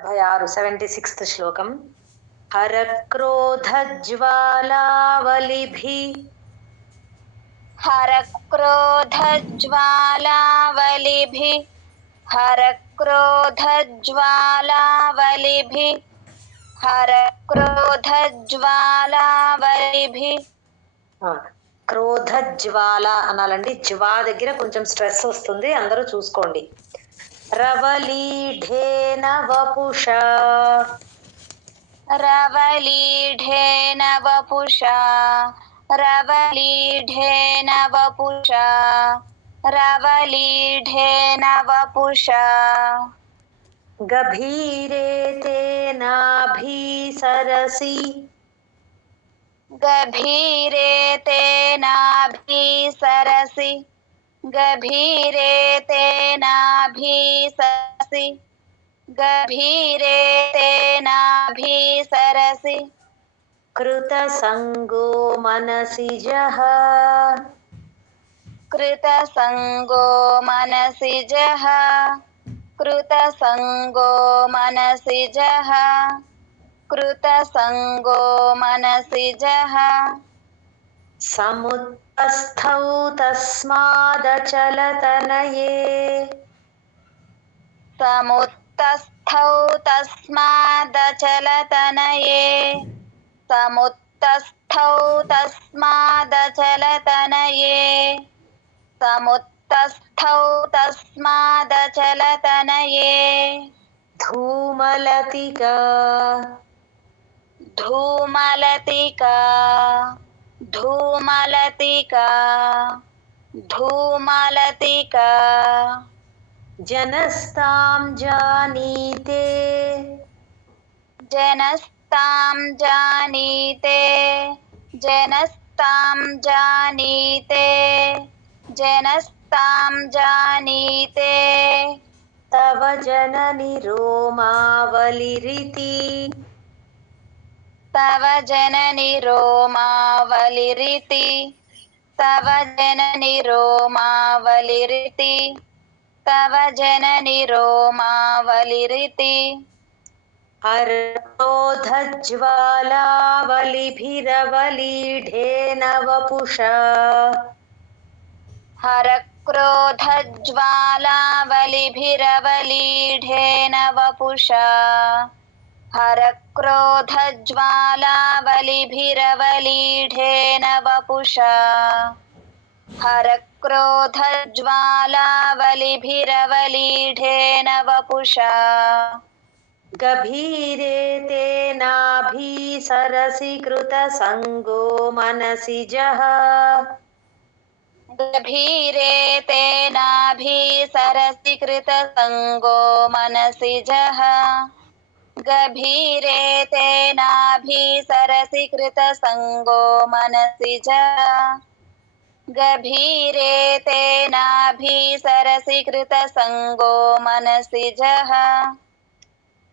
76th श्लोकम् हरक्रोधज्वालावलिभिः క్రోధజ్వాల అనాలండి. జ్వా దగ్గర కొంచెం స్ట్రెస్ వస్తుంది, అందరూ చూసుకోండి. రవలీఢేన వపుషా రవలీఢేన వపుషా రవలీఢేన వపుషా రవలీఢేన వపుషా గభీరేతేనాభీసరసి గభీరేతేనాభీసరసి గభీరేతేనాభీసరసి గభీరేతేనాభీసరసి కృతసంగో మనసిజః కృతసంగో మనసిజః కృతసంగో మనసిజః కృతసంగో మనసిజః సముత్తస్థౌ తస్మాదచలతనయే సముత్తస్థౌ తస్మాదచలతనయే సముత్తస్థౌ తస్మాదచలతనయే సముత్తస్థౌ తస్మాదచలతనయే ధూమలతికా ధూమలతికా ధూమలతికా ధూమలతికా జనస్తాం జానీతే జనస్తాం జానీతే జనస్తాం జానీతే జనస్తాం జానీతే తవ జనని రోమావలిరితి తవ జనని రోమావలిరితి తవ జనని రోమావలిరితి తవ జనని రోమావలిరితి హరక్రోధజ్వాలావలిభిరవలీఢేన వపుషా హరక్రోధజ్వాలావలిభిరవలీఢేన వపుషా హరక్రోధజ్వాలావలిభిరవలీఢేన వపుషా హరక్రోధజ్వాలావలిభిరవలీఢేన వపుషా గభీరేతేనాభీసరసి కృతసంగో మనసిజః గభీరేతేనాభీసరసి కృతసంగో మనసిజః గభీరేతేనాభీసరసి కృతసంగో మనసిజః గభీరేతేనాభీసరసి కృతసంగో మనసిజః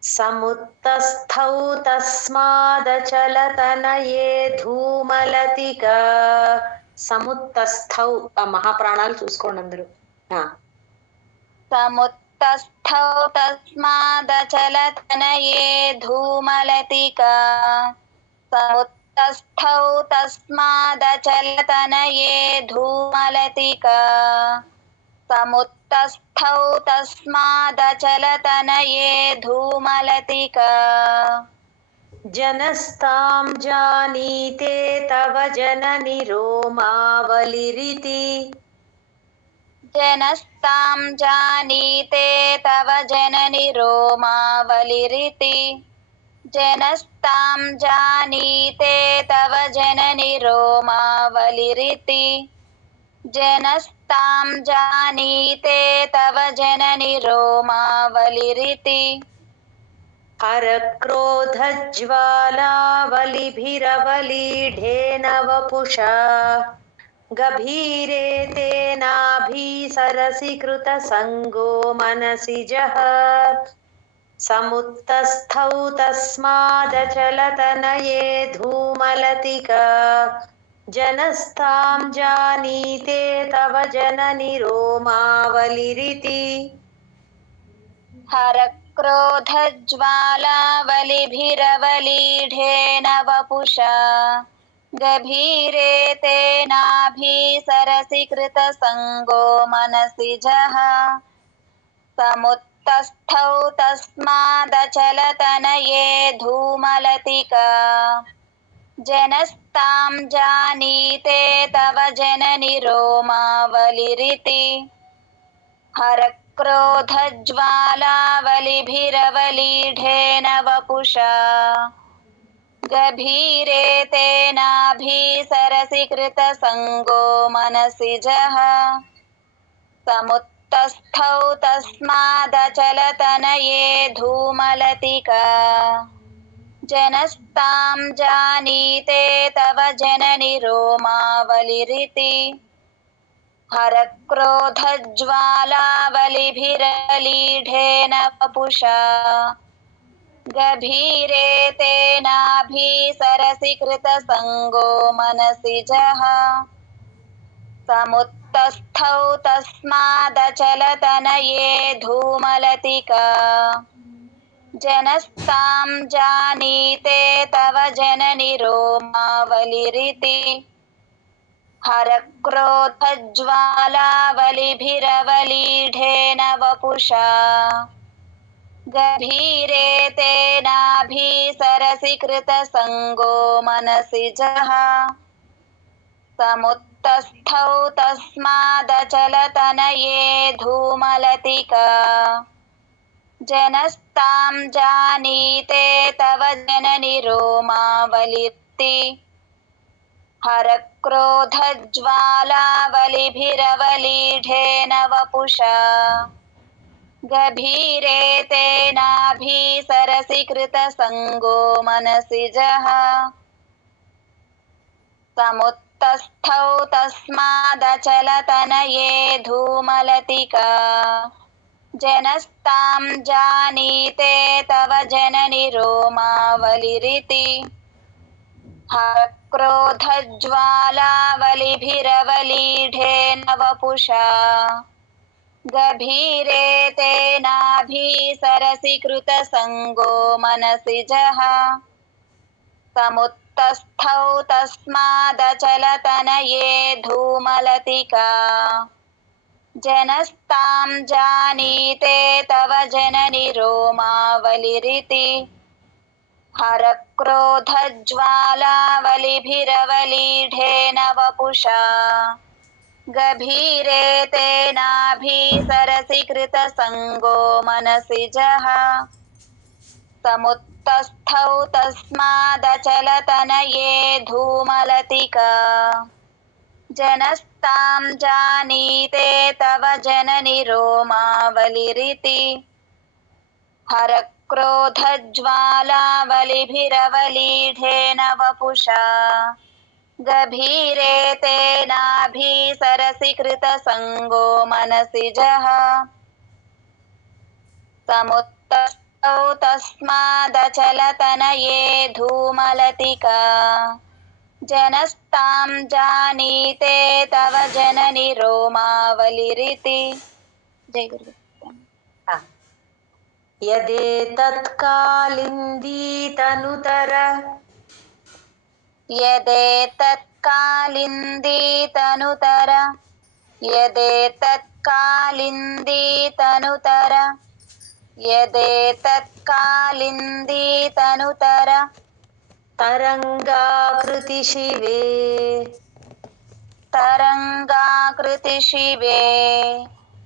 సముత్తస్థౌ తస్మాదచలతనయే ధూమలతికా సముత్తస్థౌ ఆ మహాప్రాణాలు చూసుకోండి అందరూ. సముత్తస్థౌ తస్మాదచలతనయే ధూమలతికా సముత్తస్థౌ తస్మాదచలతనయే ధూమలతికా సముత్తస్థౌ తస్మాదచలతనయే ధూమలతికా జనస్తాం జానీతే తవ జనని రోమావలిరితి జనస్తాం జానీతే తవ జనని రోమావలిరితి జనస్తాం జానీతే తవ జనని రోమావలిరితి జనస్తాం జానీతే తవ జనని రోమావలిరితి హరక్రోధజ్వాలావలిభిరవలీఢేన వపుషా గభీరేతేనాభీసరసి కృతసంగో మనసిజః సముత్తస్థౌ తస్మాదచలతనయే ధూమలతికా జనస్తాం జానీతే తవ జనని రోమావలిరితి हरक्रोधज्वालावलिभिरवलीढेन वपुषा गभीरे तेनाभिसरसि कृतसङ्गो मनसि जः समुत्तस्थौ तस्मादचलतनये धूमलतिका जनस्तां जानीते तव जननि रोमावलिरिति हरक्रोधज्वालावलिभिरवलीढेन वपुषा गभीरे तेनाभिसरसि कृतसङ्गो मनसि जः समुत्तस्थौ तस्मादचलतनये धूमलतिका जनस्तां जानीते तव जननि रोमावलिरिति हरक्रोधज्वालावलिभिरलीढेन वपुषा गभीरे तेनाभिसरसि कृतसङ्गो मनसि जः समुत्तस्थौ तस्मादचलतनये धूमलतिका जनस्तां जानीते तव जननि रोमावलिरिति हरक्रोधज्वालावलिभिरवलीढेन वपुषा गभीरे तेनाभिसरसि कृतसङ्गो मनसि जः समुत्तस्थौ तस्मादचलतनये धूमलतिका जनस्तां जानीते तव जननि रोमावलिरिति हरक्रोधज्वालावलिभिरवलीढेन वपुषा गभीरे तेनाभिसरसि कृतसङ्गो मनसि जः समुत्तस्थौ तस्मादचलतनये धूमलतिका जनस्तां जानीते तव जननि रोमावलिरिति हरक्रोधज्वालावलिभिरवलीढेन वपुषा गभीरे तेनाभिसरसि कृतसङ्गो मनसि जः समुत्तस्थौ तस्मादचलतनये धूमलतिका जनस्तां जानीते तव जननि रोमावलिरिति हरक्रोधज्वालावलिभिरवलीढेन वपुषा गभीरे तेनाभिसरसि कृतसङ्गो मनसि जः समुत्तस्थौ तस्मादचलतनये धूमलतिका जनस्तां जानीते तव जननि रोमावलिरिति हरक्रोधज्वालावलिभिरवलीढेन वपुषा गभीरे तेनाभिसरसि कृतसङ्गो मनसि जः समुत्तस्थौ तस्मादचलतनये धूमलतिका जनस्तां जानीते तव जननि रोमावलिरिति जय गुरु यदेतत्कालिन्दीतनुतर यदेतत्कालिन्दीतनुतर यदेतत्कालिन्दीतनुतर यदेतत्कालिन्दीतनुतर तरङ्गाकृतिशिवे तरङ्गाकृतिशिवे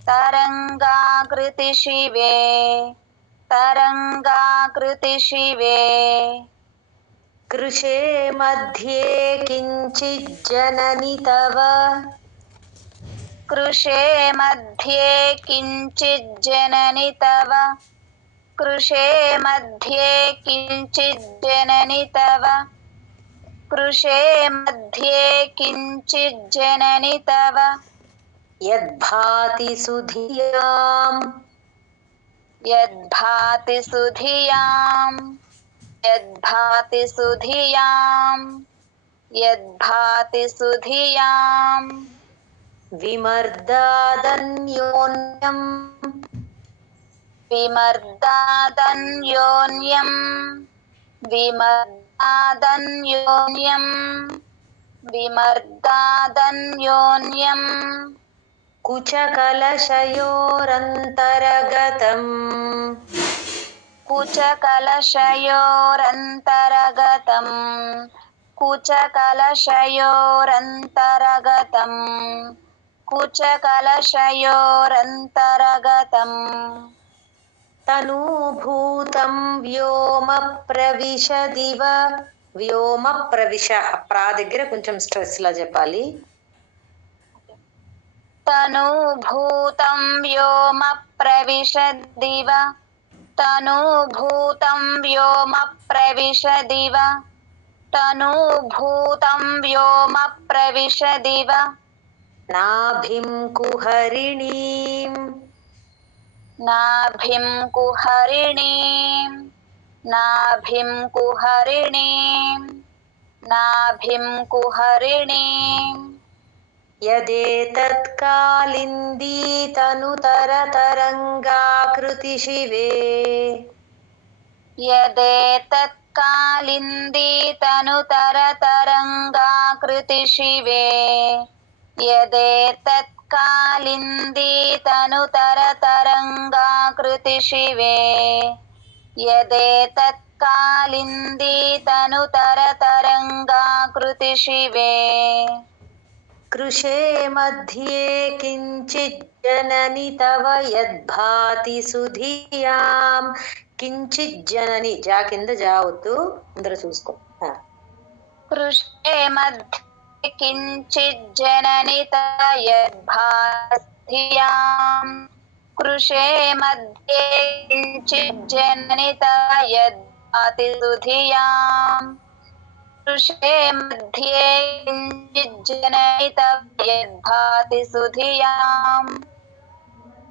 तरङ्गाकृतिशिवे तरङ्गाकृतिशिवे कृशे मध्ये किञ्चिज्जननि तव कृशे मध्ये किञ्चिज्जननि तव कृशे मध्ये किञ्चिज्जननि तव कृशे मध्ये किञ्चिज्जननि तव यद्भाति सुधियाम् यद्भाति सुधियाम् यद्भाति सुधियाम् यद्भाति सुधियाम् विमर्दादन्योन्यम् విమర్దాదన్యోన్యం విమర్దాదన్యోన్యం విమర్దాదన్యోన్యం కుచకలశయోరంతరగతం కుచకలశయోరంతరగతం కుచకలశయోరంతరగతం కుచకలశయోరంతరగతం తనూభూతం వ్యోమ ప్రవిశదివ వ్యోమ ప్రవిశ ప్రా దగ్గర కొంచెం స్ట్రెస్ లా చెప్పాలి. తనూభూతం వ్యోమ ప్రవిశదివ తనూభూతం వ్యోమ ప్రవిశదివ తనూభూతం వ్యోమ ప్రవిశదివ నాభిం కుహరిణీం నాభిం కుహరిణీం నాభిం కుహరిణీం నాభిం కుహరిణీం యదేతత్కాలిందీతనుతరతరంగాకృతి శివే యదేతత్కాలిందీతనుతరతరంగాకృతి శివే యదేతత్కాలిందీతనుతరతరంగాకృతి శివే యదేతత్కాలిందీతనుతరతరంగాకృతి శివే కృషే మధ్యే కించిజ్జనని తవ యద్భాతి సుధియాం కించిజ్జనని జా కింద జావద్దు అందరూ చూసుకో. కృషే మధ్యే కించిజ్జనని తవ యద్భాతిసుధియాం కృషే మధ్యే కించిజ్జనని తవ యద్భాతిసుధియాం కృషే మధ్యే కించిజ్జనని తవ యద్భాతిసుధియాం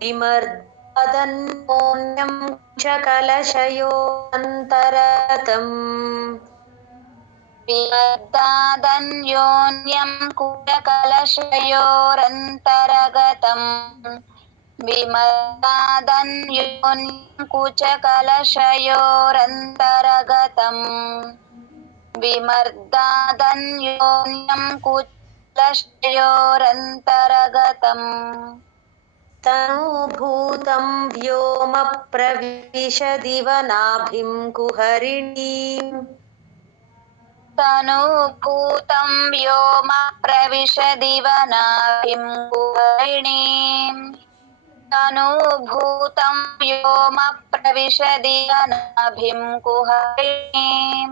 విమర్దన్యోన్యం కుచకలశయోరంతరగతం విమర్దాదన్యోన్యం కుచకలశయోరంతరగతం విమర్దాదన్యోన్యం కుచకలశయోరంతరగతం విమర్దాదన్యోన్యం కుచకలశయోరంతరగతం తనూభూతం వ్యోమ ప్రవిశదివ నాభిం కుహరిణీం తనూభూతం వ్యోమ ప్రవిశదివ నాభిం కుహరిణీం తనూభూతం వ్యోమ ప్రవిశదివ నాభిం కుహరిణీం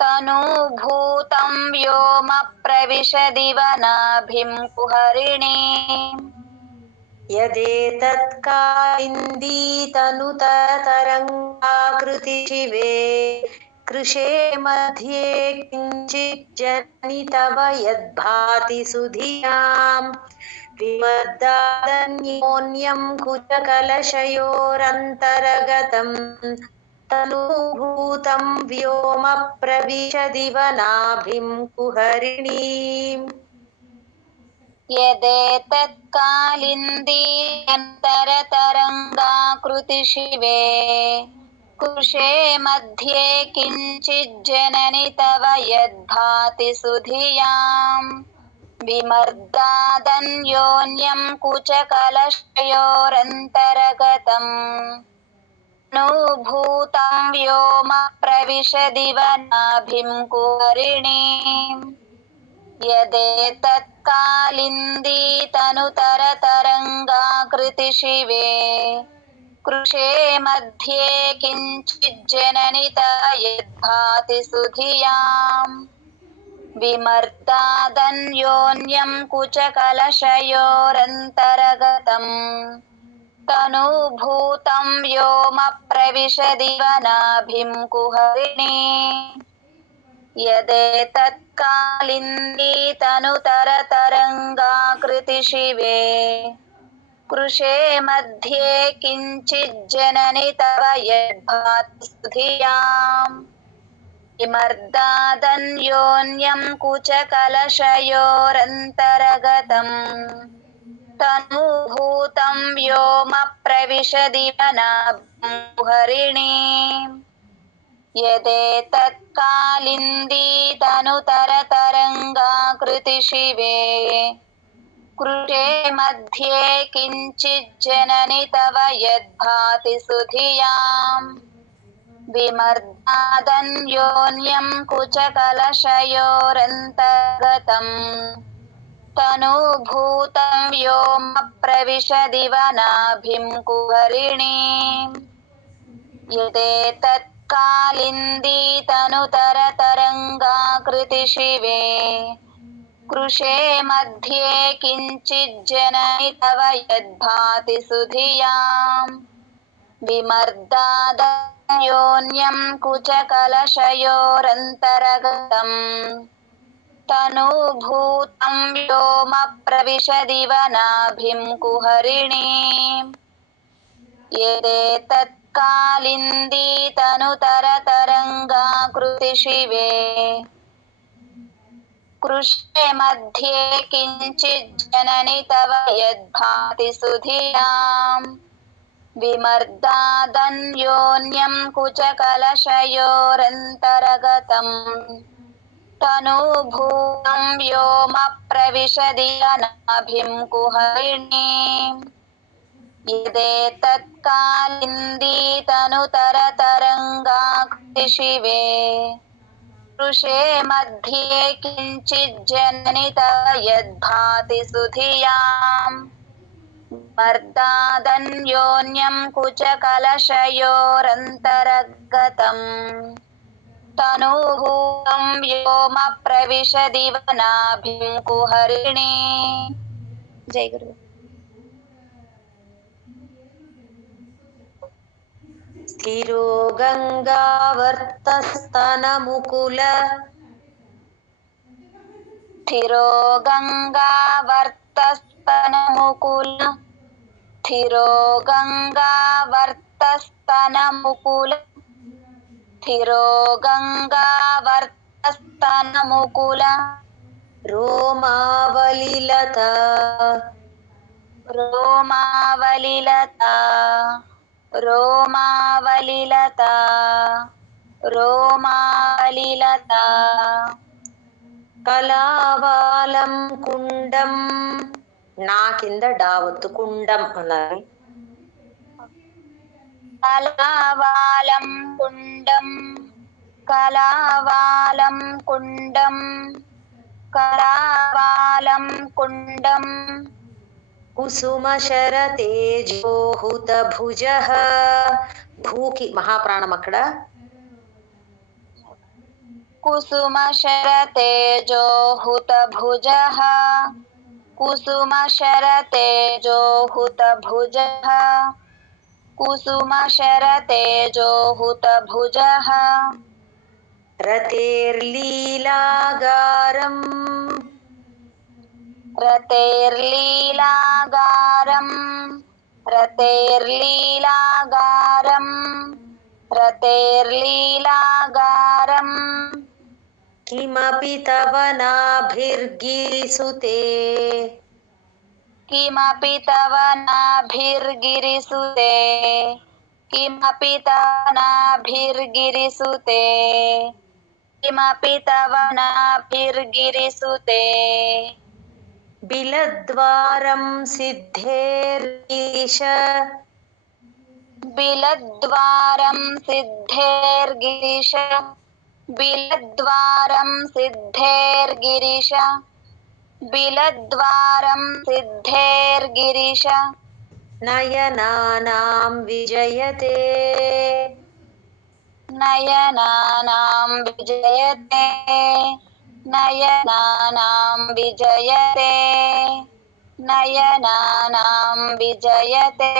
తనూభూతం వ్యోమ ప్రవిశదివ నాభిం కుహరిణీం యదేతత్కాలిందీతనుతరతరంగాకృతి శివే కృషే మధ్యే కించిజ్జనని తవ యద్భాతి సుధియాం విమర్దాదన్యోన్యం కుచకలశయోరంతరగతం తనూభూతం వ్యోమ ప్రవిశదివ నాభిం కుహరిణీం యదేతత్కాలిందీతనుతరతరంగాకృతి శివే కృషే మధ్యే కించిజ్జనని తవ యద్భాతి సుధియాం విమర్దాదన్యోన్యం కుచకలశయోరంతరగతం తనూభూతం వ్యోమ ప్రవిశదివ నాభిం కుహరిణీం యదేతత్కాలిందీతనుతరతరంగాకృతి శివే కృషే మధ్యే కించిజ్జనని తవ యద్భాతి సుధియాం విమర్దాదన్యోన్యం కుచకలశయోరంతరగతం తనూభూతం వ్యోమ ప్రవిశదివ నాభిం కుహరిణీం యదేతత్కాలిందీతనుతరతరంగాకృతి శివే కృషే మధ్యే కించిజ్జనని తవ యద్భాతి సుధియాం విమర్దాదన్యోన్యం కుచకలశయోరంతరగతం तनुभूतं व्योम प्रविशदिव हरिणीम् यदेतत्कालिन्दीतनुतरतरङ्गाकृति शिवे कृते मध्ये किञ्चिज्जननि तव यद्भाति सुधियाम् विमर्दादन्योन्यं कुचकलशयोरन्तर्गतम् तनुभूतं व्योम प्रविशदिव नाभिं कुहरिणीम् यदेतत्कालिन्दीतनुतरतरङ्गाकृति शिवे कृशे मध्ये किञ्चिज्जननि तव यद्भाति सुधियाम् विमर्दादन्योन्यं कुचकलशयोरन्तर्गतम् तनुभूतं व्योम प्रविशदिव नाभिं कुहरिणीम् यदेतत्कालिन्दीतनुतरतरङ्गाकृति शिवे कृशे मध्ये किञ्चिज्जननि तव यद्भाति सुधियाम् विमर्दादन्योन्यं कुचकलशयोरन्तर्गतम् तनुभूतं व्योम प्रविशदिव नाभिं कुहरिणीम् यदेतत्कालिन्दीतनुतरतरङ्गाकृति शिवे कृशे मध्ये किञ्चिज्जननि तव यद्भाति सुधियाम् मर्दादन्योन्यं कुचकलशयोरन्तर्गतम् तनुभूतं व्योम प्रविशदिव नाभिं कुहरिणी। जय गुरु। स्थिरो गंगावर्तस्तनमुकुल स्थिरो गंगावर्तस्तनमुकुल स्थिरो गंगावर्तस्तनमुकुल स्थिरो गंगावर्तस्तनमुकुल रोमावलिलता रोमावलिलता रोमावलिलता रोमावलिलता కళావాలం కుండం నా కింద డావత్తు కుండం అన్నారు. కళావాలం కుండం కళావాలం కుండం కళావాలం కుండం కుసుమశరతేజోహుత భుజ భూకి మహాప్రాణం అక్కడ कुसुमशरतेजोहुतभुजः कुसुमशरतेजोहुतभुजः कुसुमशरतेजोहुतभुजः रतेर्लीलागारं रतेर्लीलागारं रतेर्लीलागारं रतेर्लीलागारं किमपि तव नाभिर्गिरिसुते किमपि तव नाभिर्गिरिसुते किमपि तव नाभिर्गिरिसुते किमपि तव नाभिर्गिरिसुते बिलद्वारं सिद्धेर्गिरिश बिलद्वारं सिद्धेर्गिरिश बिलद्वारं सिद्धेर्गिरिश बिलद्वारं सिद्धेर्गिरिश नयनानां विजयते नयनानां विजयते नयनानां विजयते नयनानां विजयते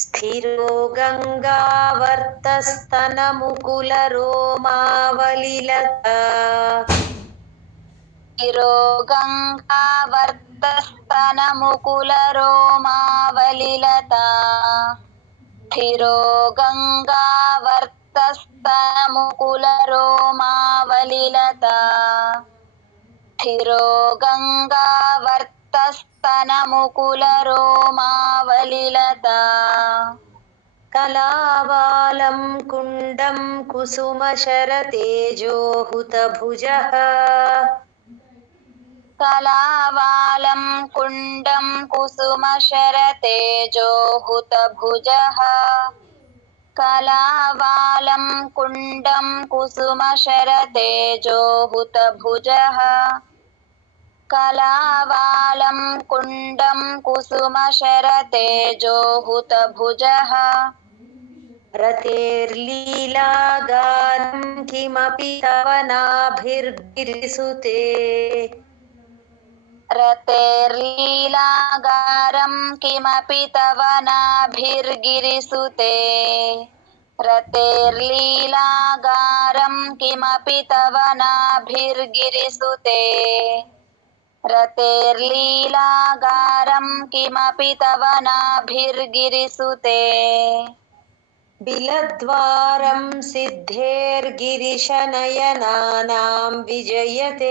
स्थिरो गंगावर्तस्तनमुकुलरोमावलिलता स्थिरो गंगावर्तस्तनमुकुलरोमावलिलता स्थिरो गंगावर्तस्तनमुकुलरोमावलिलता स्थिरो गंगावर्तस्तनमुकुलरोमावलिलता कलावालम् कलावालं कुण्डं कुसुमशरतेजोहुतभुजः कलावालं कुण्डं कुसुमशरतेजोहुतभुजः कलावालं कुण्डं कुसुमशरतेजोहुतभुजः कलावालं कुण्डं कुसुमशरतेजोहुतभुजः रतेर्लीलागानं किमपि तव नाभिर्गिरिसुते रतेर्लीलागारं किमपि तव नाभिर्गिरिसुते रतेर्लीलागारं किमपि तव नाभिर्गिरिसुते रतेर्लीलागारं किमपि तव नाभिर्गिरिसुते बिलद्वारं सिद्धेर्गिरिशनयनानां विजयते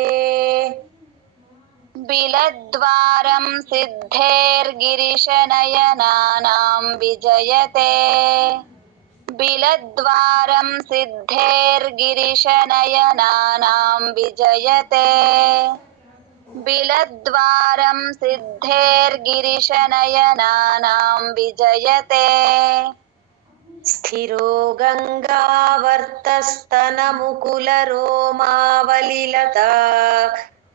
बिलद्वारं सिद्धेर्गिरिशनयनानां विजयते बिलद्वारं सिद्धेर्गिरिशनयनानां विजयते बिलद्वारं सिद्धेर्गिरिशनयनानां विजयते स्थिरो गङ्गावर्तस्तनमुकुलरोमावलिलता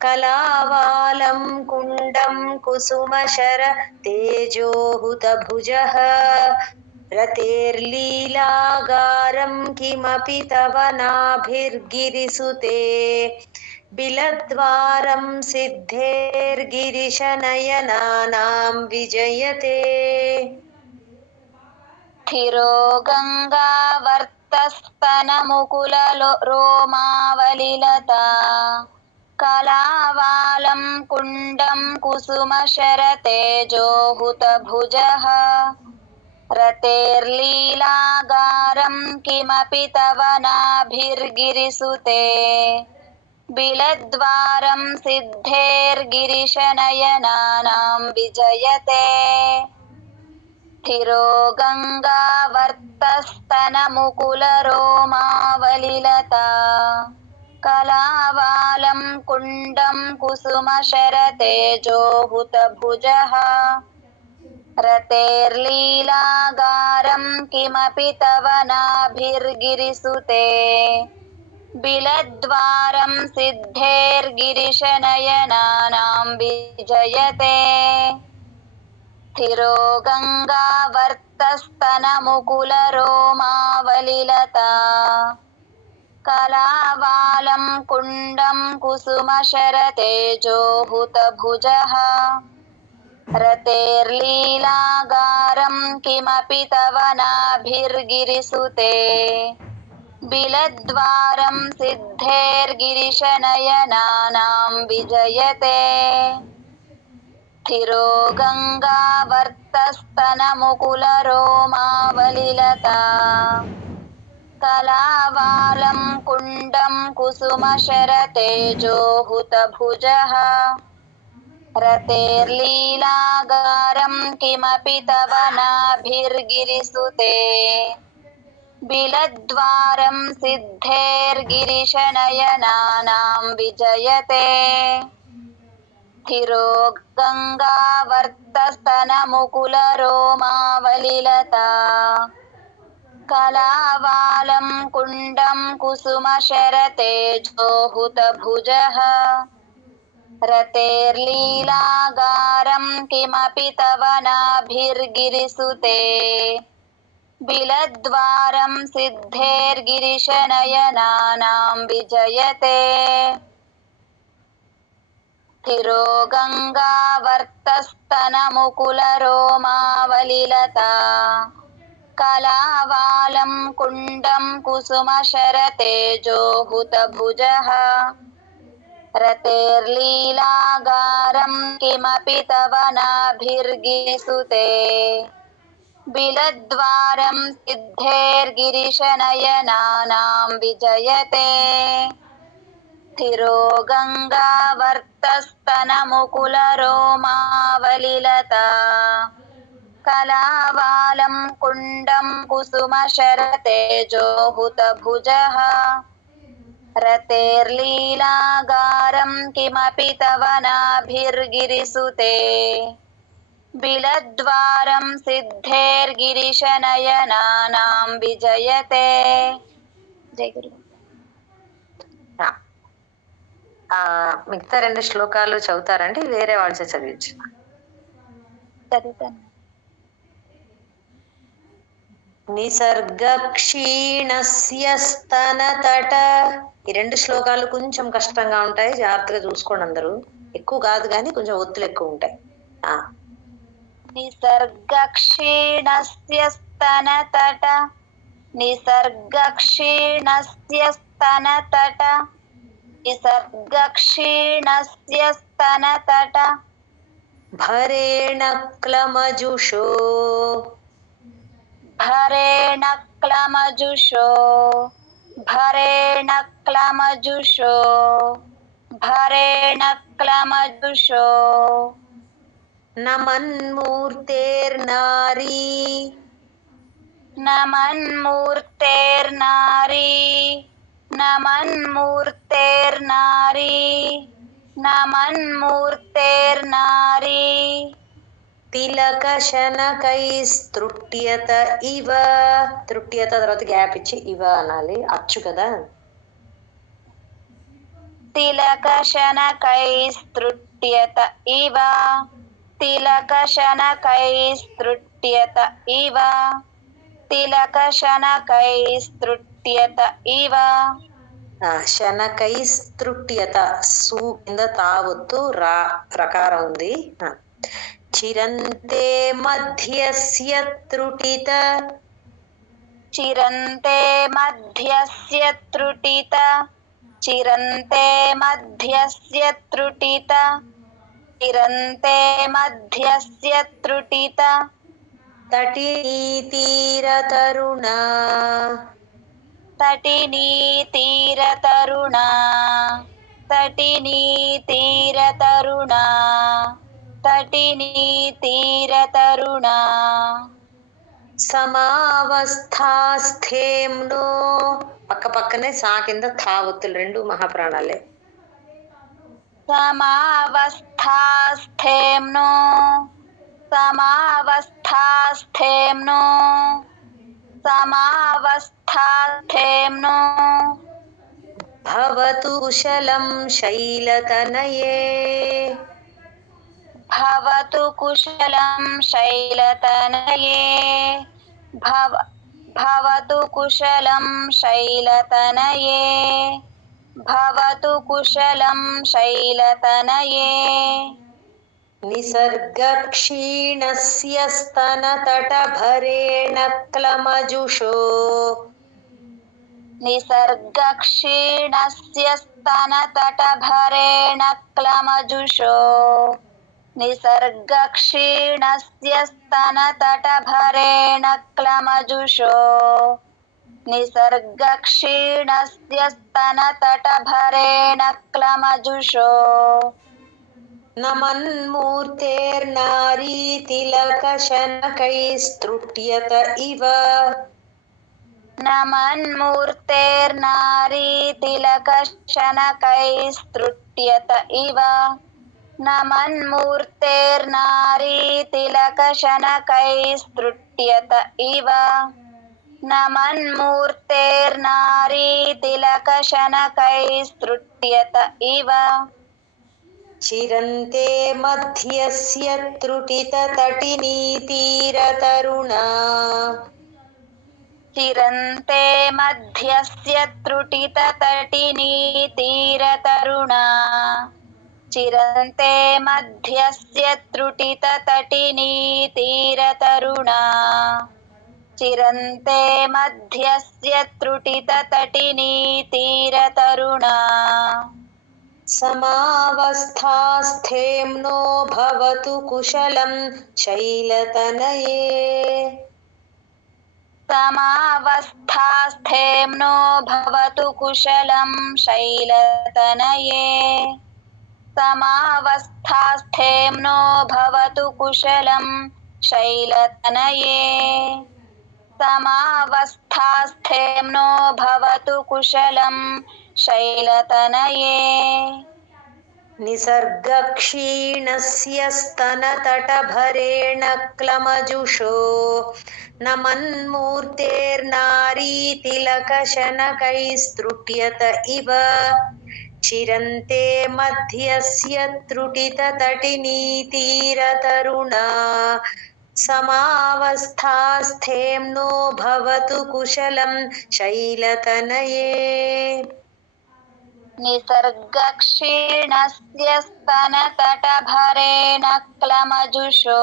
कलावालं कुण्डं कुसुमशर तेजोहुतभुजः रतेर्लीलागारं किमपि तव नाभिर्गिरिसुते बिलद्वारं सिद्धेर्गिरिशनयनानां विजयते स्थिरो गङ्गावर्तस्तनमुकुलरोमावलिलता कलावालं कुण्डं कुसुमशरतेजोहुतभुजः रतेर्लीलागारं किमपि तव नाभिर्गिरिसुते बिलद्वारं सिद्धेर्गिरिशनयनानां विजयते स्थिरो गङ्गावर्तस्तनमुकुलरोमावलिलता कलावालं कुण्डं कुसुमशरतेजोहुतभुजः रतेर्लीलागारं किमपि तव नाभिर्गिरिसुते बिलद्वारं सिद्धेर्गिरिशनयनानां विजयते स्थिरो गङ्गावर्तस्तनमुकुलरोमावलिलता कलावालं कुण्डं कुसुमशरतेजोहुतभुजः रतेर्लीलागारं किमपि तव नाभिर्गिरिसुते बिलद्वारं सिद्धेर्गिरिशनयनानां विजयते स्थिरो गङ्गावर्तस्तनमुकुलरोमावलिलता कलावालं कुण्डं कुसुमशरतेजोहुतभुजः रतेर्लीलागारं किमपि तव नाभिर्गिरिसुते बिलद्वारं सिद्धेर्गिरिशनयनानां विजयते स्थिरो गङ्गावर्तस्तनमुकुलरोमावलिलता कलावालं कुण्डं कुसुमशरतेजोहुतभुजः रतेर्लीलागारं किमपि तव नाभिर्गिरिसुते बिलद्वारं सिद्धेर्गिरिशनयनानां विजयते स्थिरो गङ्गावर्तस्तनमुकुलरोमावलिलता कलावालं कुण्डं कुसुमशरतेजोहुतभुजः रतेर्लीलागारं किमपि तव नाभिर्गिरिसुते बिलद्वारं सिद्धेर्गिरिशनयनानां विजयते స్థిరో గంగావర్తస్తనముకులరోమావలిలతా కళావాలం కుండం కుసుమశరతేజోహుతభుజః రతేర్లీలాగారం కిమపి తవ నాభిర్గిరిసుతే బిలద్వారం సిద్ధేర్గిరిశనయనానాం విజయతే. జై గురు. మిగతా 2 శ్లోకాలు చదువుతారండి, వేరే వాళ్ళు చదివించు. చదువుతాను. నిసర్గ క్షీణస్య స్తనతట. ఈ 2 శ్లోకాలు కొంచెం కష్టంగా ఉంటాయి, జాగ్రత్తగా చూసుకోండి అందరూ. ఎక్కువ కాదు కానీ కొంచెం ఒత్తులు ఎక్కువ ఉంటాయి. నిసర్గ క్షీణస్య స్తనతట నిసర్గ క్షీణస్య స్తనతట నిసర్గ క్షీణస్య స్తనతట భరేణ క్లమజుషో భరేణ క్లమజుషో భరేణ క్లమజుషో భరేణ క్లమజుషో నమన్మూర్తేర్నారీ నమన్మూర్తేర్నారీ నమన్మూర్తేర్నారీ నమన్మూర్తేర్నారీ తిలకశనకైస్తృట్యత ఇవ. తృట్యత తర్వాత గ్యాప్ ఇచ్చి ఇవ అనాలి, అచ్చు కదా. తిలకశనకైస్తృట్యత ఇవ తిలకశనకైస్తృట్యత ఇవ తిలకశనకైస్తృట్యత ఇవ. శనకైస్తృట్యత సు కింద తావొత్తు రా రకారం ఉంది. చిరంతే మధ్యస్య త్రుటిత చిరంతే మధ్యస్య త్రుటిత చిరంతే మధ్యస్య త్రుటిత చిరంతే మధ్యస్య త్రుటిత తటినీతీరతరుణా తటినీతీరతరుణా తటినీతీరతరుణా తటినీతీరతరుణా సమావస్థాస్థేమ్నో. పక్క పక్కనే సా కింద థా ఒత్తులు, 2 మహాప్రాణాలే. సమావస్థాస్థేమ్నో సమావస్థాస్థేమ్నో సమావస్థాస్థేమ్నో భవతు కుశలం శైలతనయే భవతు కుశలం శైలతనయే భవతు కుశలం శైలతనయే భవతు కుశలం శైలతనయే. నిసర్గ క్షీణస్య స్తనతట భరేణ క్లమజుషో నిసర్గ క్షీణస్య స్తనతట భరేణ క్లమజుషో నిసర్గ క్షీణస్య స్తనతట భరేణ క్లమజుషో నిసర్గ క్షీణస్య స్తనతట భరేణ క్లమజుషో నమన్మూర్తేర్నారీ తిలకశనకైస్తృట్యత ఇవ నమన్మూర్తేర్నారీ తిలకశనకైస్తృట్యత ఇవ నమన్మూర్తేర్నారీ తిలకశనకైస్తృట్యత ఇవ నమన్మూర్తేర్నారీ తిలకశనకైస్తృట్యత ఇవ. చిరంతే మధ్యస్య త్రుటిత తటినీతీరతరుణా చిరంతే మధ్యస్య త్రుటిత తటినీతీరతరుణా చిరంతే మధ్యస్య త్రుటిత తటినీతీరతరుణా చిరంతే మధ్యస్య త్రుటిత తటినీతీరతరుణా సమావస్థాస్థేమ్నో భవతు కుశలం శైలతనయే. समावस्थास्थेम्नो भवतु कुशलं शैलतनये समावस्थास्थेम्नो भवतु कुशलं शैलतनये समावस्थास्थेम्नो भवतु कुशलं शैलतनये निसर्गक्षीणस्य स्तनतटभरेण क्लमजुषो न मन्मूर्तेर्नारीतिलकशनकैस्तृट्यत इव चिरन्ते मध्यस्य त्रुटिततटिनीतीरतरुणा समावस्थास्थेम्नो भवतु कुशलं शैलतनये निसर्गक्षीणस्य स्तनतटभरेण क्लमजुषो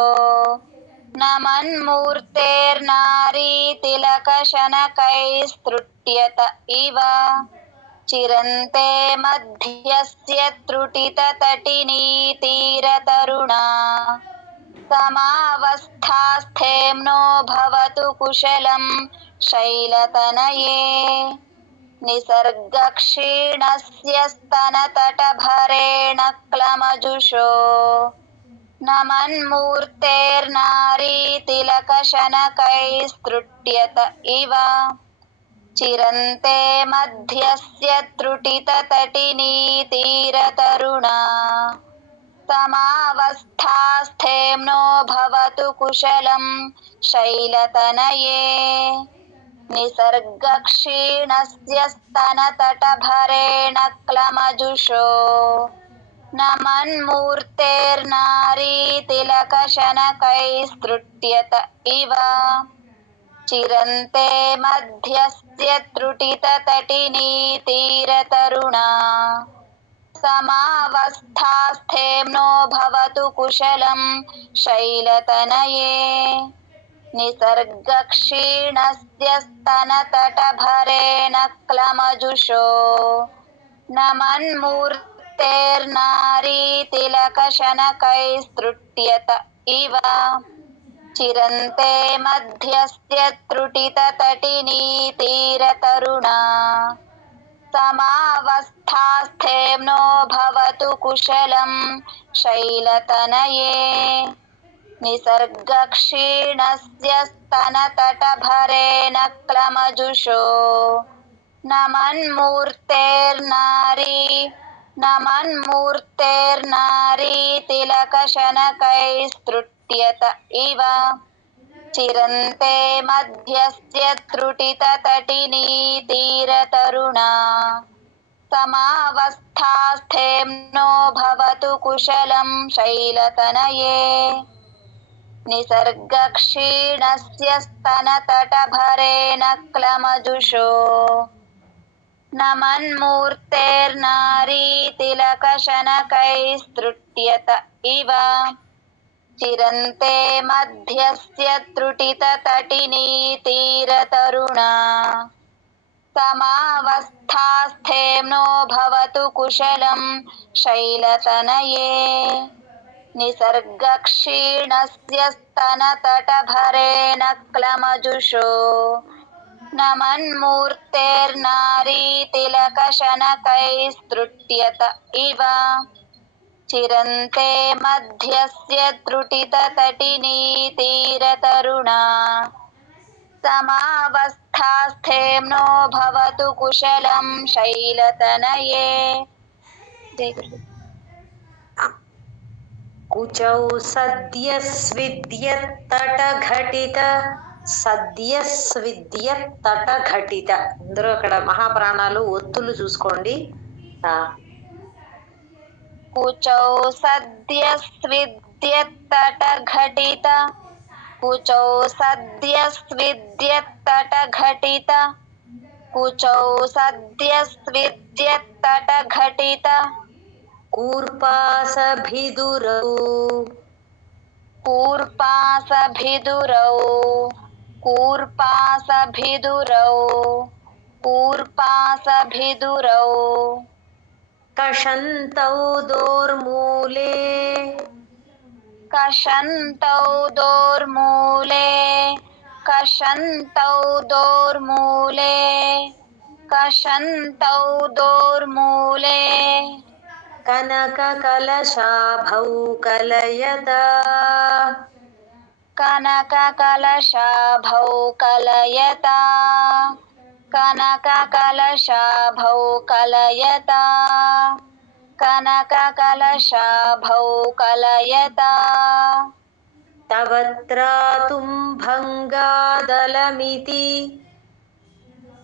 न मन्मूर्तेर्नारीतिलकशनकैस्तृट्यत इव चिरन्ते मध्यस्य त्रुटिततटिनीतीरतरुणा समावस्थास्थेम्नो भवतु कुशलं शैलतनये निसर्गक्षीणस्य स्तनतटभरेण क्लमजुषो न मन्मूर्तेर्नारीतिलकशनकैस्तृट्यत इव चिरन्ते मध्यस्य त्रुटिततटिनीतीरतरुणा समावस्थास्थेम्नो भवतु कुशलं शैलतनये निसर्गक्षीणस्य स्तनतटभरेण क्लमजुषो न मन्मूर्तेर्नारीतिलकशनकैस्तृट्यत इव चिरन्ते मध्यस्य त्रुटिततटिनीतीरतरुणा समावस्थास्थेम्नो भवतु कुशलं शैलतनये निसर्गक्षीणस्य स्तनतटभरेण क्लमजुषो न मन्मूर्तेर्नारीतिलकशनकैस्तृट्यत इव चिरन्ते मध्यस्य त्रुटिततटिनीतीरतरुणा समावस्थास्थेम्नो भवतु कुशलं शैलतनये निसर्गक्षीणस्य स्तनतटभरेण क्लमजुषो न मन्मूर्तेर्नारीतिलकशनकैस्तृट्यत इव चिरन्ते मध्यस्य त्रुटिततटिनीतीरतरुणा समावस्थास्थेम्नो भवतु कुशलं शैलतनये निसर्गक्षीणस्य स्तनतटभरेण क्लमजुषो न मन्मूर्तेर्नारीतिलकशनकैस्तृट्यत इव चिरन्ते मध्यस्य त्रुटिततटिनीतीरतरुणा समावस्थास्थेम्नो भवतु कुशलं शैलतनये निसर्गक्षीणस्य स्तनतटभरेण क्लमजुषो न मन्मूर्तेर्नारीतिलकशनकैस्तृट्यत इव चिरन्ते मध्यस्य त्रुटिततटिनीतीरतरुणा समावस्थास्थेम्नो भवतु कुशलं शैलतनये कुचौ సద్యస్విద్యత్తటఘటిత అందరూ అక్కడ మహాప్రాణాలు ఒత్తులు చూసుకోండి. कुचौ सद्यस्विद्यत्तटघटित कुचौ सद्यस्विद्यत्तटघटित कुचौ सद्यस्विद्यत्तटघटित కూర్పాసభిదురౌ कूर्पासभिदुरौ कूर्पासभिदुरौ कूर्पासभिदुरौ కషంతౌ దోర్మూలే कषन्तौ दोर्मूले कषन्तौ दोर्मूले कषन्तौ दोर्मूले कनककलशाभौ कलयता कनककलशाभौ कलयता कनककलशाभौ कलयता कनककलशाभौ कलयता तवत्रातुं भङ्गादलमिति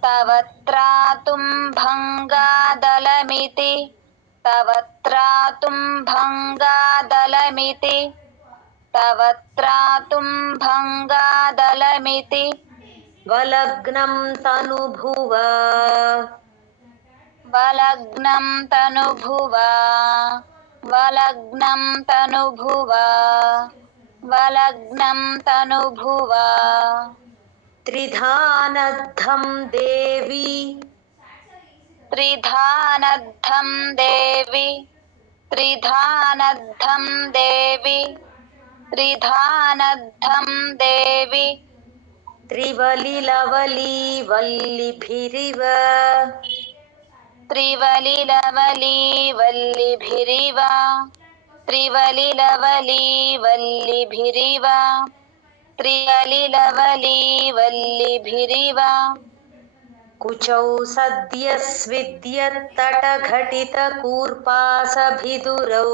तवत्रातुं भङ्गादलमिति तवत्रातुं भङ्गादलमिति तवत्रातुं भङ्गादलमिति वलग्नं तनुभुवा वलग्नं तनुभुवा वलग्नं तनुभुवा वलग्नं तनुभुवा त्रिधानद्धं देवी त्रिधानद्धं देवि त्रिधानद्धं देवि त्रिधानद्धं देवि त्रिवलिलवली वल्लिभिरिव त्रिवलिलवली वल्लिभिरिव त्रिवलिलवली वल्लिभिरिव त्रिवलिलवली वल्लिभिरिव कुचौ सद्यस्विद्यत्तटघटितकूर्पासभिदुरौ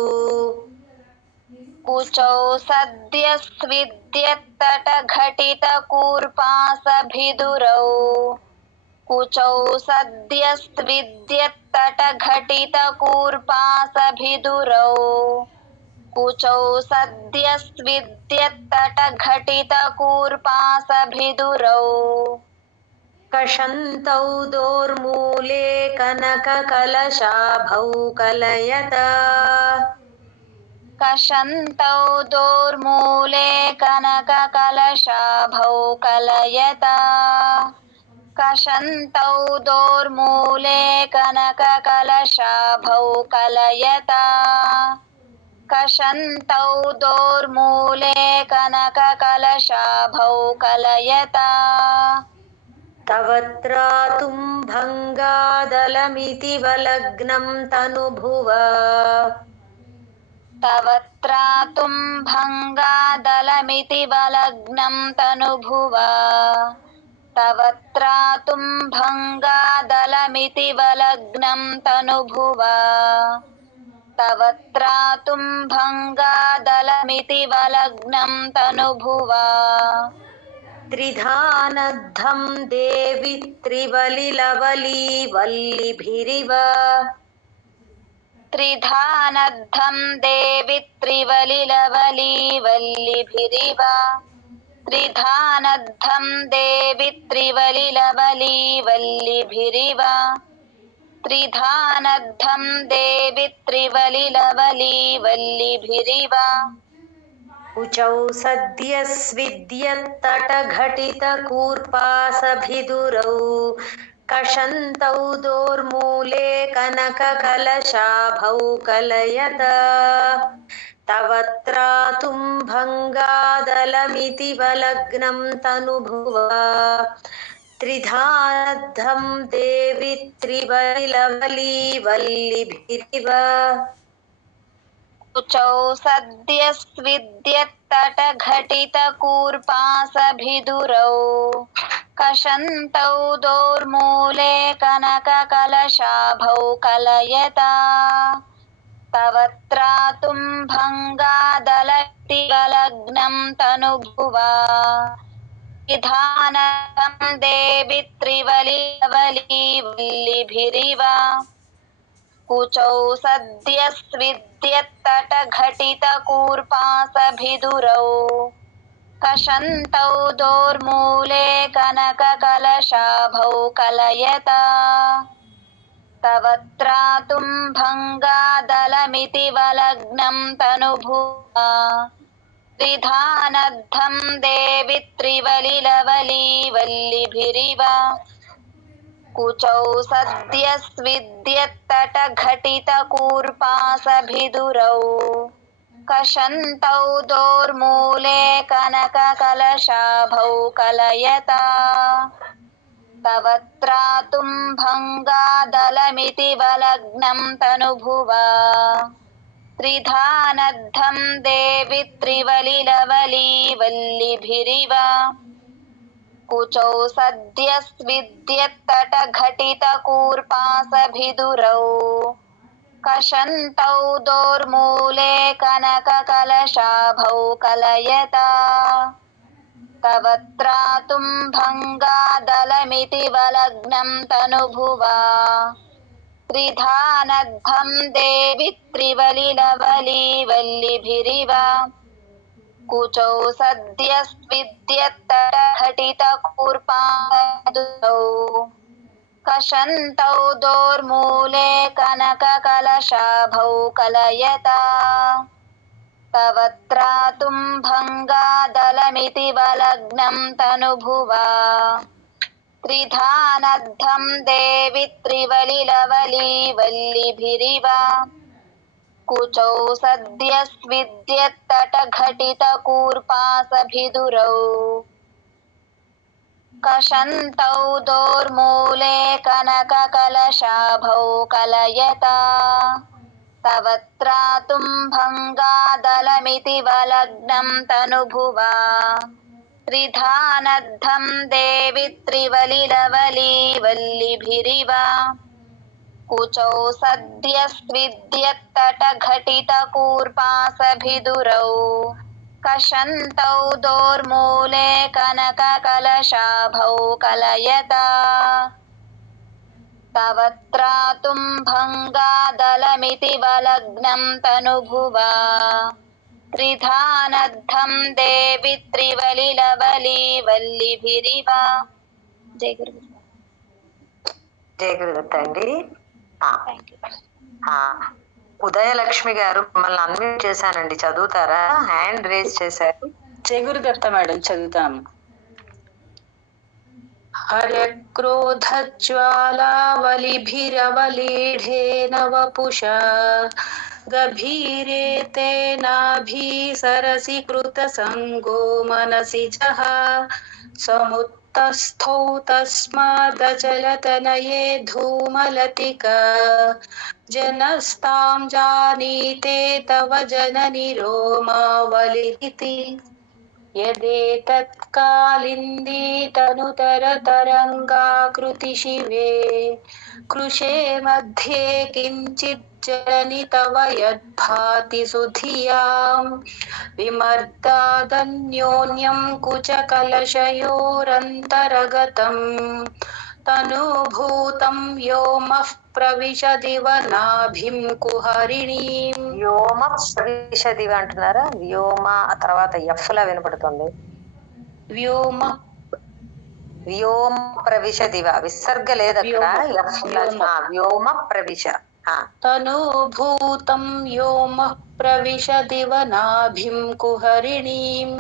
कुचौ सद्यस्विद्यत्तटघटितकूर्पासभिदुरौ कुचौ सद्यस्विद्यत्तटघटितकूर्पासभिदुरौ कुचौ सद्यस्विद्यत्तटघटितकूर्पासभिदुरौ कषन्तौ दोर्मूले कनककलशाभौ कलयता कषन्तौ दोर्मूले कनककलशाभौ कलयता कषन्तौ दोर्मूले कनककलशाभौ कलयता कषन्तौ दोर्मूले कनककलशाभौ कलयता तवत्रातुं भङ्गादलमिति वलग्नं तनुभुवा तवत्रातुं भङ्गादलमिति वलग्नं तनुभुवा तवत्रातुं भङ्गादलमिति वलग्नं तनुभुवा तवत्रातुं भङ्गादलमिति वलग्नं तनुभुवा त्रिधानद्धं देवि त्रिवलिलवली वल्लिभिरिव त्रिधानद्धं देवि त्रिवलिलवली वल्लिभिरिव त्रिधानद्धं देवि त्रिवलिलवली वल्लिभिरिव त्रिधानद्धं देवि त्रिवलिलवली वल्लिभिरिव कुचौ सद्यस्विद्यत्तटघटितकूर्पासभिदुरौ कषन्तौ दोर्मूले कनककलशाभौ कलयता तवत्रातुं भङ्गादलमिति वलग्नं तनुभुवा त्रिधानद्धं देवि त्रिवलिलवली वल्लिभिरिव कुचौ सद्यस्विद्यत्तटघटितकूर्पासभिदुरौ कषन्तौ दोर्मूले कनककलशाभौ कलयता तवत्रातुं भङ्गादलमिति वलग्नं तनुभुवा त्रिधानद्धं देवि त्रिवलिलवली वल्लिभिरिव कुचौ सद्यस्विद्यत्तटघटितकूर्पासभिदुरौ कषन्तौ दोर्मूले कनककलशाभौ कलयता तवत्रातुं भङ्गादलमिति वलग्नं तनुभुवा त्रिधानद्धं देवि त्रिवलिलवली वल्लिभिरिव कुचौ सद्यस्विद्यत्तटघटितकूर्पासभिदुरौ कषन्तौ दोर्मूले कनककलशाभौ कलयता तव त्रातुं भङ्गादलमिति वलग्नं तनुभुवा त्रिधानद्धं देवि त्रिवलिलवलीवल्लिभिरिव कुचौ सद्यस्विद्यत्तटघटितकूर्पासभिदुरौ कषन्तौ दोर्मूले कनककलशाभौ कलयता तव त्रातुं भङ्गादलमिति वलग्नं तनुभुवा त्रिधानद्धं देवि त्रिवलिलवलीवल्लिभिरिव कुचौ सद्यस्विद्यत्तटघटितकूर्पासभिदुरौ कषन्तौ दोर्मूले कनककलशाभौ कलयता तव त्रातुं भङ्गादलमिति वलग्नं तनुभुवा त्रिधानद्धं देवि त्रिवलिलवलीवल्लिभिरिव कुचौ सद्यस्विद्यत्तटघटितकूर्पासभिदुरौ कषन्तौ दोर्मूले कनककलशाभौ कलयता तव त्रातुं भङ्गादलमिति वलग्नं तनुभुवा त्रिधानद्धं देवि त्रिवलिलवलीवल्लिभिरिव कुचौ सद्यस्विद्यत्तटघटितकूर्पासभिदुरौ कषन्तौ दोर्मूले कनककलशाभौ कलयता तव त्रातुं भङ्गादलमिति वलग्नं तनुभुवा त्रिधानद्धं देवि त्रिवलिलवलीवल्लिभिरिव जय गुरु జయ గురుదత్త అండి. ఉదయలక్ష్మి గారు మిమ్మల్ని అన్మ్యూట్ చేశానండి, చదువుతారా? హ్యాండ్ రేజ్ చేశారు. జయ గురుదత్త మేడం, చదువుతాము. हर्यक्रोधज्वालावलिभिरवलीढेन वपुषा गभीरे तेनाभिसरसि कृतसङ्गो मनसि जः समुत्तस्थौ तस्मादचलतनये धूमलतिका जनस्तां जानीते तव जननि रोमावलिरिति यदेतत्कालिन्दीतनुतरतरङ्गाकृति शिवे कृशे मध्ये किञ्चिज्जलनि तव यद्भाति सुधियां विमर्दादन्योन्यं कुचकलशयोरन्तरगतं तनुभूतं व्योमः प्रविशदिव नाभिं कुहरिणीं. వ్యోమ ప్రవిశదివ అంటున్నారా? వ్యోమ తర్వాత ఎఫ్ లా వినపడుతుంది. వ్యోమ వ్యోమ ప్రవిశదివ విసర్గ లేదు అక్కడ. వ్యోమ ప్రవిశ. తనూభూతం వ్యోమ ప్రవిశదివ నాభిం కుహరిణీం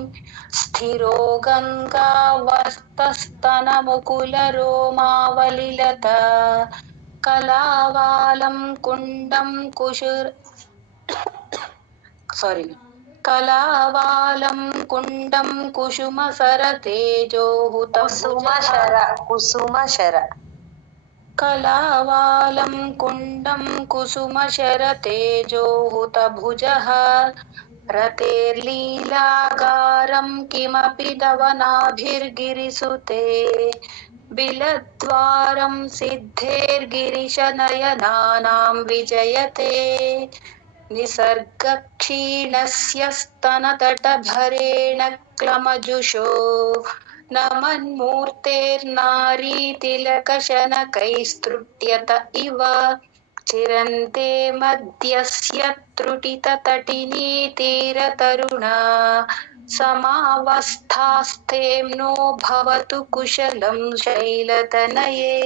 స్థిరో గంగావర్తస్తనముకులరోమావలిలత కళావాలం కుండం కళావాలం కుండం కుసుమ సరతేజోహుత కుసుమశర కళావాలం కుండం కుసుమ శరతేజోహుత భుజః రతేర్లీలాగారం కిమపి దవనాభిర్గిరిసుతే బిలద్వారం సిద్ధేర్గిరిశనయనానాం విజయతే నిసర్గక్షీణస్య స్తనతటభరేణ క్లమజుషో నమన్మూర్తేర్నారీతిలకశనకైస్తృట్యత ఇవ చిరంతే మధ్యస్య త్రుటితటినీ తీరతరుణా సమావస్థాస్థేమ్నో భవతు కుశలం శైలతనయే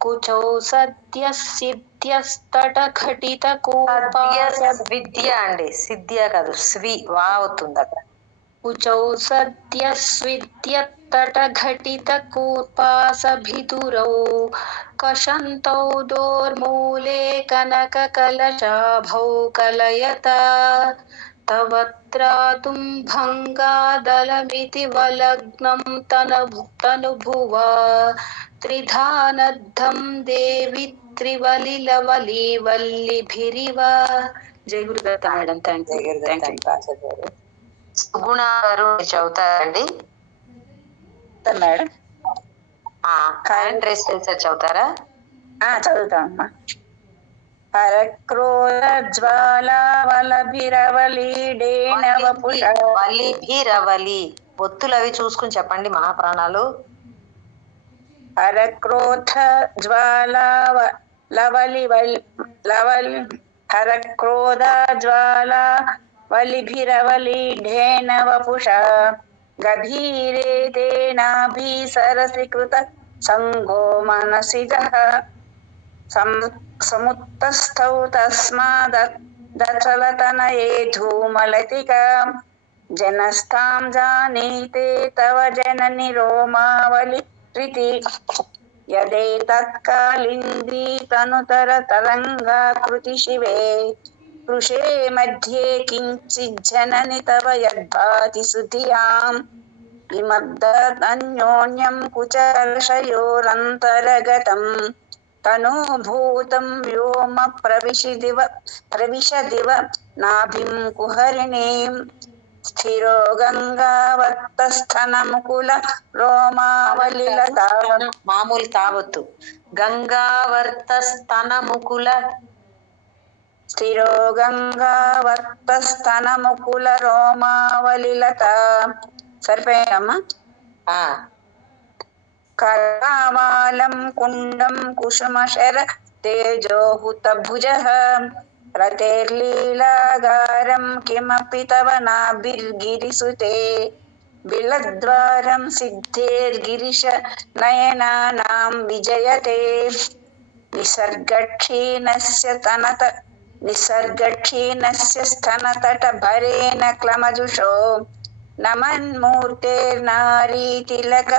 కుచౌ సద్య సిద్ధ్యస్తటఘటిత విద్య అండి, సిద్ధ్య కాదు, స్వి వా అవుతుంది అక్కడ. कुचौ सद्यस्विद्यत्तटघटितकूर्पासभिदुरौ कषन्तौ दोर्मूले कनककलशाभौ कलयता तव त्रातुं भङ्गादलमिति वलग्नं तनुभुवा त्रिधानद्धं देवि त्रिवलिलवलीवल्लिभिरिव. జై Gurudatta madam. Thank you. Suguna గారు మీరు చదువుతారండి మేడం. హ్యాండ్ రైస్ చేశారు, చదువుతారా? చదువుతామమ్మా. వలిభిరవలి ఒత్తులు అవి చూసుకుని చెప్పండి మహాప్రాణాలు. హరక్రోధ హరక్రోధ జ్వాలా వలిభిరవలీఢేన వపుషా గభీరే తేనాభి సరసికృత సంగో మనసిజః సముత్తస్థౌ తస్మాదచలతనయే ధూమలతికా జనస్తాం జానీతే తవ జనని రోమావళి ప్రీతి యదేతత్కాలిందీ తనుతర తరంగాకృతి శివే కృషే మధ్యే కించిజ్జనని తవ యద్భాతి సుధియాం విమర్దన్యోన్యం కుచర్షయోరంతరగతం తనూభూతం వ్యోమ ప్రవిశదివ నాభిం కుహరిణీం స్థిరో గంగావర్తస్థనముకుల రోమావలిలతా. మామూలు తావత్తు. గంగావర్తస్తనముకుల స్థిరో గంగావర్తస్తనముకుల రోమావలిలతా. సరిపోయామ్మా. కరావాలం కుండం కుసుమశర తేజోహుత భుజః రతేర్లీలాగారం కిమపి తవ నాభిర్గిరిసుతే బిలద్వారం సిద్ధేర్గిరిశ నయనానాం విజయతే నిసర్గక్షీణస్య స్తనతట భరేణ క్లమజుషో నమన్మూర్తేర్నారీతిలక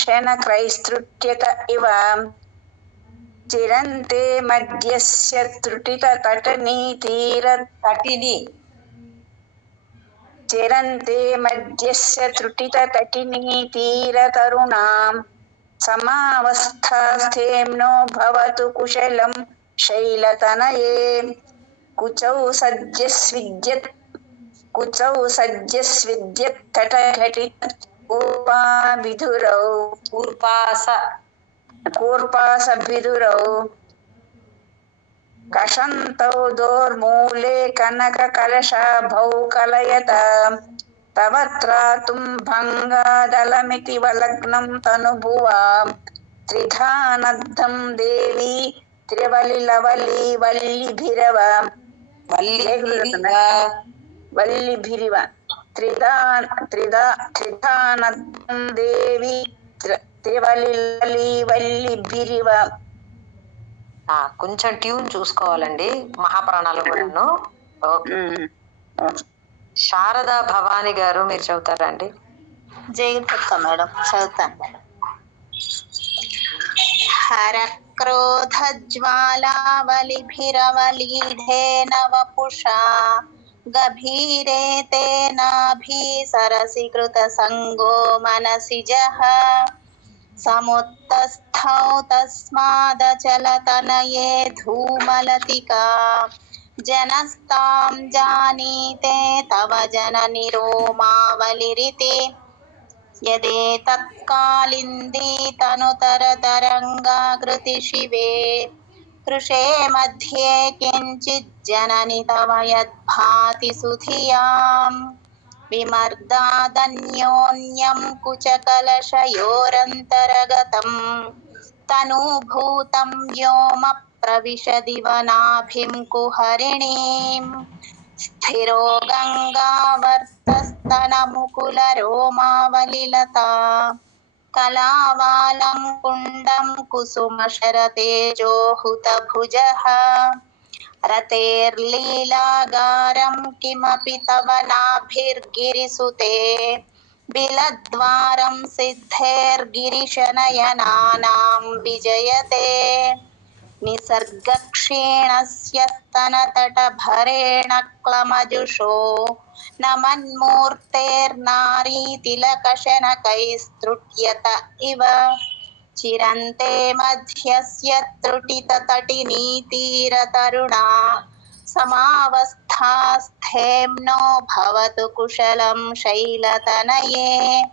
శనక్రైస్తృట్యత ఇవ చిరంతే మధ్యస్య త్రుటిత తటనీ తీర తటిని చిరంతే మధ్యస్య త్రుటిత తటినీ తీర తరుణాం సమావస్థాస్థేమ్నో భవతు కుశలం శైలతనయే కుచౌ సద్యస్విద్యత్ తటఘటిత కూర్పాభిధురౌ కూర్పాసభిధురౌ కషంతౌ దోర్మూలే కనకకలశాభౌ కలయతా తవ త్రాతుం భంగాదలమితి వలగ్నం తనుభువా త్రిధానద్ధం దేవీ త్రివలిలవలీవల్లిభిరవ వల్లిభిరివ త్రిధానద్ధం దేవి త్రివలిలవలీవల్లిభిరివ. కొంచెం ట్యూన్ చూసుకోవాలండి మహాప్రాణాలు కూడాను. శారదా భవాని గారు మీరు చదువుతారండి? జయదత్త మేడం చదువుతాను మేడం. హరక్రోధజ్వాలావలిభిరవలీఢేన వపుషా గభీరే తేనాభి సరసికృత సంగో మనసిజః సముత్తస్థౌ తస్మాదచలతనయే ధూమలతికా జనస్తాం జానీతే తవ జనని రోమావలిరితి యదేతత్కాలిందీ తనుతర తరంగాకృతి శివే కృషే మధ్యే కించిజ్జనని తవ యద్భాతి సుధియాం విమర్దాదన్యోన్యం కుచకలశయోరంతరగతం తనూభూతం వ్యోమ ప్రవిశదివ నాభిం కుహరిణీం స్థిరో గంగావర్తస్తనముకుల రోమావలిలతా కళావాలం కుండం కుసుమశరతేజోహుత భుజః रतेर्लीलागारं किमपि तव नाभिर्गिरिसुते बिलद्वारं सिद्धैर्गिरिशनयनानां विजयते निसर्गक्षीणस्य स्तनतटभरेण क्लमजुषो न मन्मूर्तेर्नारीतिलकशनकैस्तृट्यत इव चिरन्ते मध्यस्य त्रुटिततटिनीतीरतरुणा समावस्थास्थेम्नो भवतु कुशलं शैलतनये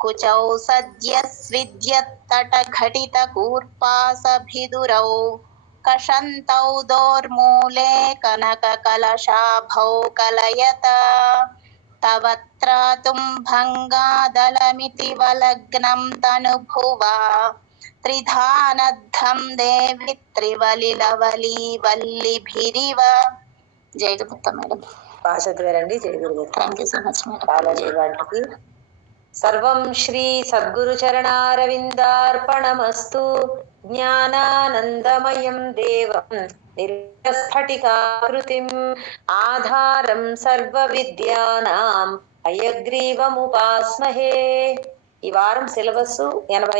कुचौ सद्यस्विद्यत्तटघटितकूर्पासभिदुरौ कषन्तौ दोर्मूले कनककलशाभौ कलयत तव त्रातुं भङ्गादलमिति वलग्नं तनुभुवा त्रिधानद्धं देवि त्रिवलिलवलीवल्लिभिरिव. జై గురుదత్త మేడం. బాగా చదివారండి. జై Gurudatta. Thank you so much madam. చాలా జయవాటికి. సర్వం శ్రీ సద్గురు చరణారవిందార్పణమస్తు. జ్ఞానానందమయం దేవం నిర్మలస్ఫటికాకృతిం ఆధారం సర్వ విద్యానాం హయగ్రీవముపాస్మహే. ఈ వారం సిలబస్ 80